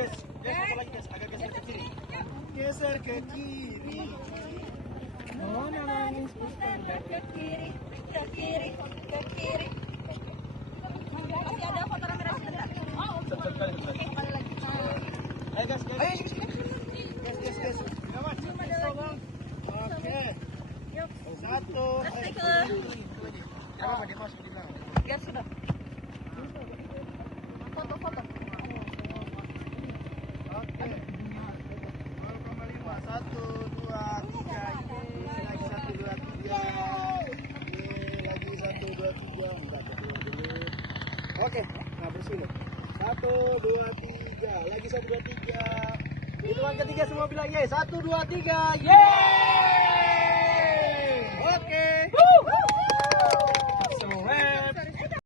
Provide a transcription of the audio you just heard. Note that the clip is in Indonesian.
guys. Satu lagi guys, agak geser ke kiri. Geser ke kiri. Oh, namanya putar ke kiri, ke kiri, ke kiri. Masih ada foto kamera sebentar. Sebentar. Kembali lagi. Ayo guys, guys. Guys. Oke. Satu. Apa dia masuk di belakang? Ya sudah. Foto. Oke. Baru kembali Pak. 1, 2, 3. Lagi 1, 2, 3. Lagi 1, 2, 3. Enggak dulu. Oke. Nah bersih loh. 1, 2, 3. Lagi 1, 2, 3. Hitungan ketiga semua bilang ye. 1, 2, 3. Yeay. Oke.